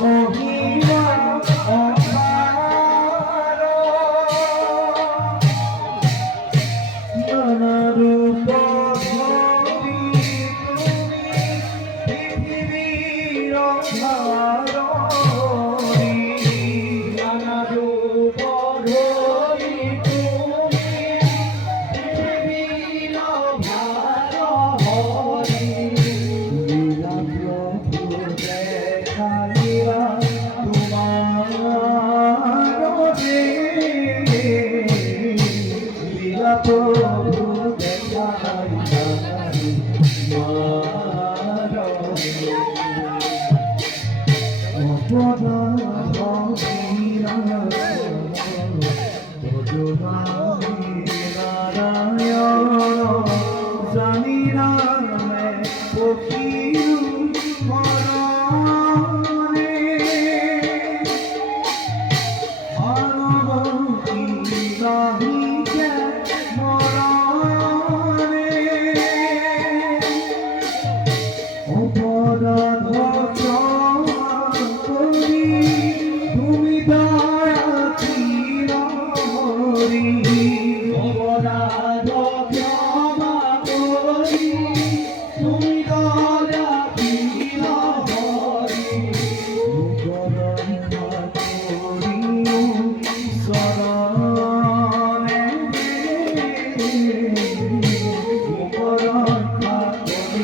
মহিমা অপার নানা রূপ ধরি তুমি পৃথিবীর ধারণী নানা রূপ ধরি তুমি পৃথিবীর ধারণী লীলা প্রভু দেখাইয়া তোমার লীলা প্রভু দেখাইয়া জানি না অপরাধ করি তুমি দয়াচিরি অপরাধ ক্ষমা করি তুমি দয়াচিরি রক্ষা করি